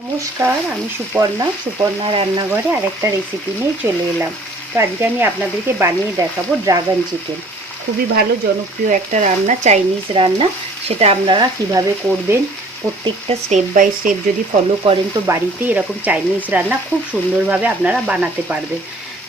নমস্কার, আমি সুপর্ণা রান্নাঘরে আরেকটা রেসিপি নিয়ে চলে এলাম। তো আজকে আমি আপনাদেরকে বানিয়ে দেখাবো ড্রাগন চিকেন। খুবই ভালো জনপ্রিয় একটা রান্না, চাইনিজ রান্না। সেটা আপনারা কিভাবে করবেন, প্রত্যেকটা স্টেপ বাই স্টেপ যদি ফলো করেন তো বাড়িতে এরকম চাইনিজ রান্না খুব সুন্দরভাবে আপনারা বানাতে পারবেন।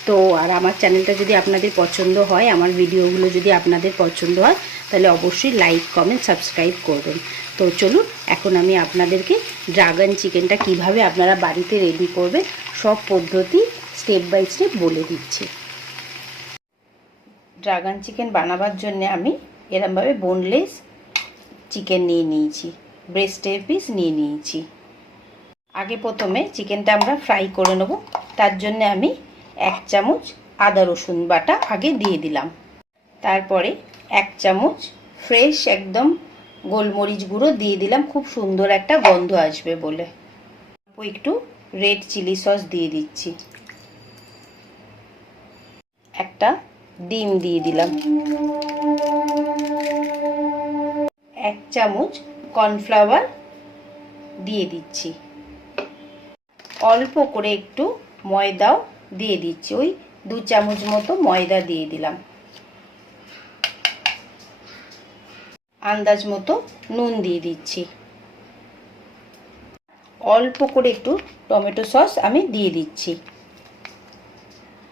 তো আর আমার চ্যানেলটা যদি আপনাদের পছন্দ হয়, আমার ভিডিওগুলো যদি আপনাদের পছন্দ হয়, তাহলে অবশ্যই লাইক, কমেন্ট, সাবস্ক্রাইব করবেন। তো চলুন, এখন আমি আপনাদেরকে ড্রাগন চিকেনটা কিভাবে আপনারা বাড়িতে রেডি করবেন সব পদ্ধতি স্টেপ বাই স্টেপ বলে দিচ্ছি। ড্রাগন চিকেন বানাবার জন্য আমি এরমভাবে বোনলেস চিকেন নিয়ে নিয়েছি, ব্রেস্টের পিস নিয়ে নিয়েছি। আগে প্রথমে চিকেনটা আমরা ফ্রাই করে নেব। তার জন্য আমি 1 চামচ আদা রসুন বাটা আগে দিয়ে দিলাম। তারপরে 1 চামচ ফ্রেশ একদম গোলমরিচ গুঁড়ো দিয়ে দিলাম, খুব সুন্দর একটা গন্ধ আসবে বলে। একটু রেড চিলি সস দিয়ে দিচ্ছি। একটা ডিম দিয়ে দিলাম। 1 চামচ কর্নফ্লাওয়ার দিয়ে দিচ্ছি। অল্প করে একটু ময়দাও দিয়ে দিচ্ছি, ওই 2 চামচ মতো ময়দা দিয়ে দিলাম। আন্দাজ মতো নুন দিয়ে দিচ্ছি। অল্প করে একটু টমেটো সস আমি দিয়ে দিচ্ছি।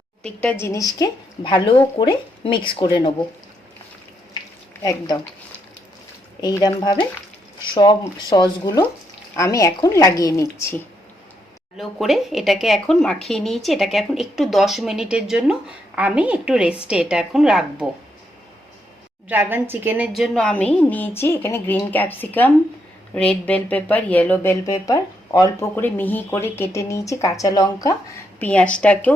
প্রত্যেকটা জিনিসকে ভালো করে মিক্স করে নেব। একদম এইরকমভাবে সব সসগুলো আমি এখন লাগিয়ে নিচ্ছি। ভালো করে এটাকে এখন মাখিয়ে নিয়েছি। এটাকে এখন একটু 10 মিনিটের জন্য আমি একটু রেস্টে এটা এখন রাখবো। ড্রাগন চিকেনের জন্য আমি নিয়েছি এখানে green capsicum, red bell pepper, yellow bell pepper, অল্প করে মিহি করে কেটে নিয়েছি কাঁচা লঙ্কা, পেঁয়াজটাকেও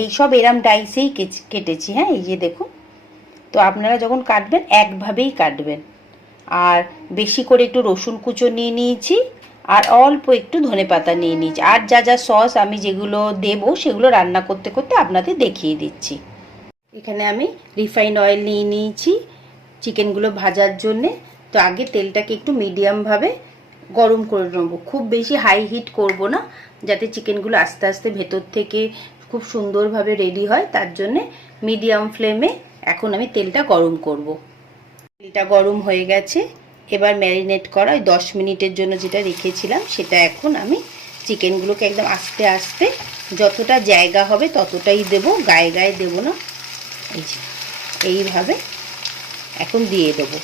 এইসব এরম ডাইসেই কেটেছি। হ্যাঁ, এই যে দেখুন। তো আপনারা যখন কাটবেন একভাবেই কাটবেন। আর বেশি করে একটু রসুন কুচো নিয়ে নিয়েছি, আর অল্প একটু ধনেপাতা নিয়ে নিয়েছি। আর যা যা সস আমি যেগুলো দেবো সেগুলো রান্না করতে করতে আপনাদের দেখিয়ে দিচ্ছি। এখানে আমি রিফাইন্ড অয়েল নিয়ে নিয়েছি চিকেনগুলো ভাজার জন্যে। তো আগে তেলটাকে একটু মিডিয়ামভাবে গরম করে নেবো, খুব বেশি হাই হিট করব না, যাতে চিকেনগুলো আস্তে আস্তে ভেতর থেকে খুব সুন্দরভাবে রেডি হয়। তার জন্যে মিডিয়াম ফ্লেমে এখন আমি তেলটা গরম করব। তেলটা গরম হয়ে গেছে। এবার ম্যারিনেট করা 10 মিনিটের জন্য যেটা রেখেছিলাম সেটা এখন আমি চিকেনগুলোকে একদম আস্তে আস্তে যতটা জায়গা হবে ততটাই দেব, গায়ে গায়ে দেব না। এইভাবে এখন দিয়ে দেবো।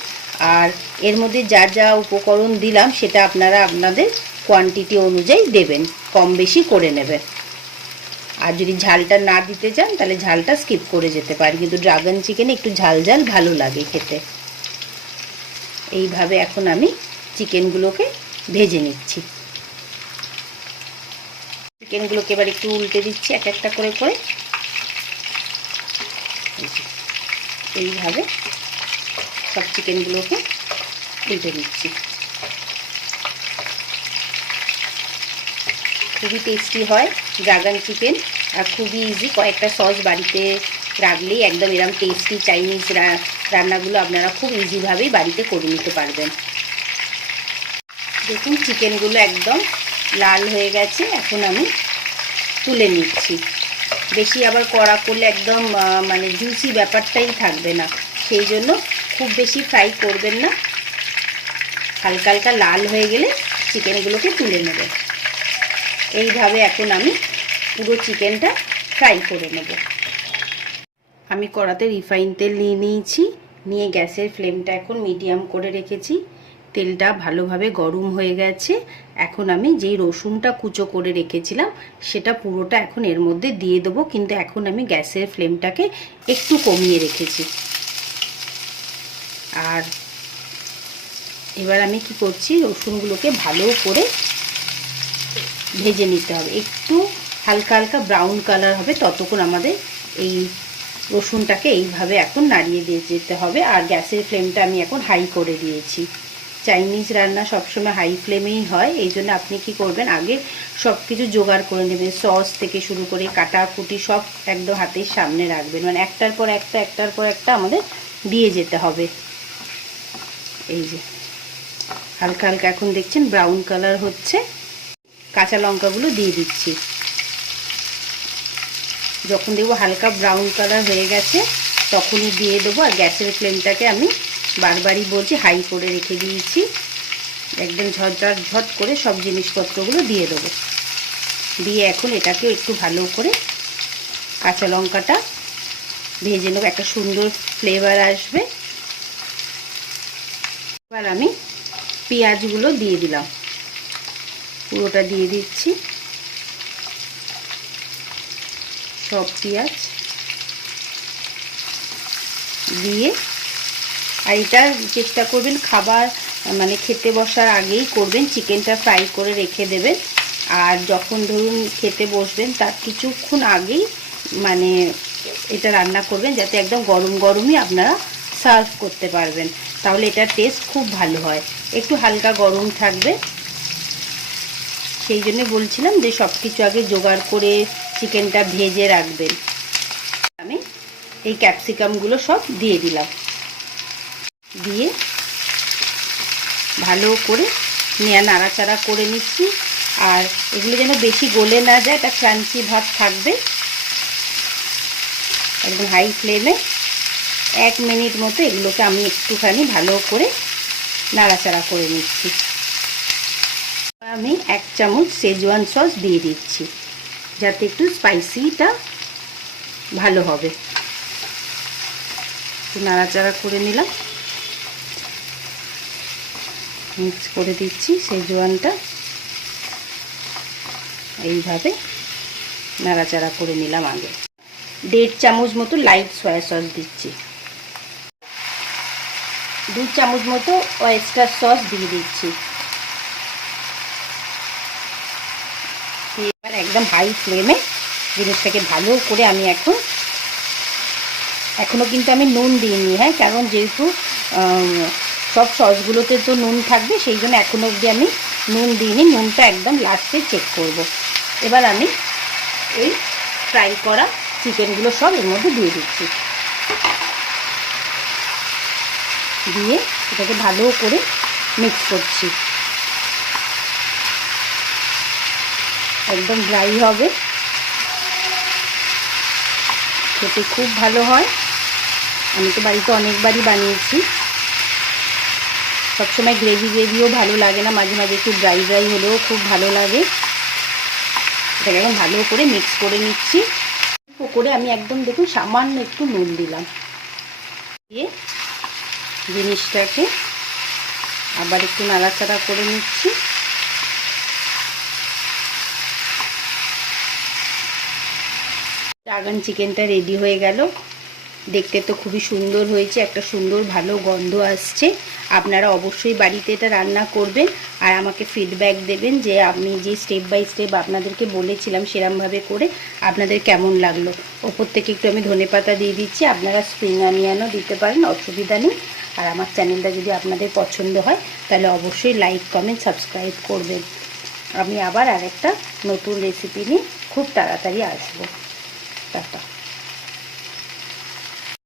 আর এর মধ্যে যা যা উপকরণ দিলাম সেটা আপনারা আপনাদের কোয়ান্টিটি অনুযায়ী দেবেন, কম বেশি করে নেবেন। আর যদি ঝালটা না দিতে চান তাহলে ঝালটা স্কিপ করে যেতে পারে, কিন্তু ড্রাগন চিকেনে একটু ঝাল ঝাল ভালো লাগে খেতে। এইভাবে এখন আমি চিকেনগুলোকে ভেজে নিচ্ছি। চিকেনগুলোকে এবার একটু উল্টে দিচ্ছি এক একটা করে করে। এইভাবে সব চিকেনগুলোকে উল্টে দিচ্ছি। খুবই টেস্টি হয় ড্রাগন চিকেন, আর খুবই ইজি। কয়েকটা সস বাড়িতে রাখলেই একদম এরকম টেস্টি চাইনিজ রান্নাগুলো আপনারা খুব ইজিভাবেই বাড়িতে করে নিতে পারবেন। দেখুন চিকেনগুলো একদম লাল হয়ে গেছে, এখন আমি তুলে নিচ্ছি। বেশি আবার কড়া করলে একদম মানে জুসি ব্যাপারটাই থাকবে না, সেই জন্য খুব বেশি ফ্রাই করবেন না। হালকা হালকা লাল হয়ে গেলে চিকেনগুলোকে তুলে নেবেন। এইভাবে এখন আমি পুরো চিকেনটা ফ্রাই করে নেব। আমি কড়াতে রিফাইন তেল নিয়ে নিয়েছি, নিয়ে গ্যাসের ফ্লেমটা এখন মিডিয়াম করে রেখেছি। তেলটা ভালোভাবে গরম হয়ে গেছে। এখন আমি যেই রসুনটা কুচো করে রেখেছিলাম সেটা পুরোটা এখন এর মধ্যে দিয়ে দেবো, কিন্তু এখন আমি গ্যাসের ফ্লেমটাকে একটু কমিয়ে রেখেছি। আর এবার আমি কি করছি, রসুনগুলোকে ভালো করে ভেজে নিতে হবে। একটু হালকা হালকা ব্রাউন কালার হবে ততক্ষণ আমাদের এই রসুনটাকে এইভাবে এখন নাড়িয়ে দিয়ে যেতে হবে। আর গ্যাসের ফ্লেমটা আমি এখন হাই করে দিয়েছি। চাইনিজ রান্না সবসময় হাই ফ্লেমেই হয়, এই জন্য আপনি কি করবেন, আগে সব কিছু জোগাড় করে নেবেন। সস থেকে শুরু করে কাটাকুটি সব একদম হাতের সামনে রাখবেন, মানে একটার পর একটা আমাদের দিয়ে যেতে হবে। এই যে হালকা হালকা এখন দেখছেন ব্রাউন কালার হচ্ছে। কাঁচা লঙ্কাগুলো দিয়ে দিচ্ছি। যখন দেখবো হালকা ব্রাউন কালার হয়ে গেছে তখনই দিয়ে দেবো। আর গ্যাসের ফ্লেমটাকে আমি বারবারই বলছি হাই করে রেখে দিয়েছি। একদম ঝট করে সব জিনিসপত্রগুলো দিয়ে দেবো। দিয়ে এখন এটাকে একটু ভালো করে কাঁচা লঙ্কাটা ভেজে নেবো, একটা সুন্দর ফ্লেভার আসবে। এবার আমি পেঁয়াজগুলো দিয়ে দিলাম, পুরোটা দিয়ে দিচ্ছি, সব পেঁয়াজ দিয়ে। আর এটা চেষ্টা করবেন খাবার মানে খেতে বসার আগেই করবেন, চিকেনটা ফ্রাই করে রেখে দেবেন। আর যখন ধরুন খেতে বসবেন তার কিছুক্ষণ আগেই মানে এটা রান্না করবেন, যাতে একদম গরম গরমই আপনারা সার্ভ করতে পারবেন, তাহলে এটার টেস্ট খুব ভালো হয়। একটু হালকা গরম থাকবে, সেই জন্য বলছিলাম যে সব কিছু আগে জোগাড় করে চিকেনটা ভেজে রাখবেন। আমি এই ক্যাপসিকামগুলো সব দিয়ে দিলাম, দিয়ে ভালো করে নাড়াচাড়া করে নিচ্ছি। আর এগুলো যেন বেশি গলে না যায়, একটা ক্রাঞ্চি ভাব থাকবে। একদম হাই ফ্লেমে 1 মিনিট মতো এগুলোকে আমি একটুখানি ভালো করে নাড়াচাড়া করে নিচ্ছি। আমি 1 চামচ শেজওয়ান সস দিয়ে দিচ্ছি, যাতে একটু স্পাইসিটা ভালো হবে। একটু নাড়াচাড়া করে নিলাম, মিক্স করে দিচ্ছি শেজওয়ানটা। এইভাবে নাড়াচাড়া করে নিলাম। আগে 1.5 চামচ মতো লাইট সয়া সস দিচ্ছি, 2 চামচ মতো ওয়েস্টার সস দিয়ে দিচ্ছি। এবার একদম হাই ফ্লেমে জিনিসটাকে ভালো করে আমি এখনো কিন্তু আমি নুন দিইনি, হ্যাঁ, কারণ যেহেতু সব সসগুলোতে তো নুন থাকবে, সেই জন্য এখনো অবধি আমি নুন দিইনি। নুনটা একদম লাস্টে চেক করব। এবার আমি এই ফ্রাই করা চিকেনগুলো সব এর মধ্যে দিয়ে দিচ্ছি, দিয়ে এটাকে ভালো করে মিক্স করছি। একদম ড্রাই হবে, খেতে খুব ভালো হয়। আমি তো বাড়িতে অনেকবারই বানিয়েছি। সবসময় গ্রেভিও ভালো লাগে না, মাঝে মাঝে একটু ড্রাই হলেও খুব ভালো লাগে। এটাকে এখন ভালো করে মিক্স করে নিচ্ছি। করে আমি একদম দেখুন সামান্য একটু নুন দিলাম, দিয়ে জিনিসটাকে আবার একটু নাড়াচাড়া করে নিচ্ছি। ড্রাগন চিকেনটা রেডি হয়ে গেল। দেখতে তো খুবই সুন্দর হয়েছে, একটা সুন্দর ভালো গন্ধ আসছে। আপনারা অবশ্যই বাড়িতে এটা রান্না করবেন আর আমাকে ফিডব্যাক দেবেন যে আমি যে স্টেপ বাই স্টেপ আপনাদেরকে বলেছিলাম সেরমভাবে করে আপনাদের কেমন লাগলো। ওপর থেকে একটু আমি ধনেপাতা দিয়ে দিচ্ছি, আপনারা স্প্রিং অনিয়নও দিতে পারেন, অসুবিধা নেই। আর আমার চ্যানেলটা যদি আপনাদের পছন্দ হয় তাহলে অবশ্যই লাইক কমেন্ট সাবস্ক্রাইব করবেন। আমি আবার আরেকটা নতুন রেসিপি নিয়ে খুব তাড়াতাড়ি আসবো। টাটা।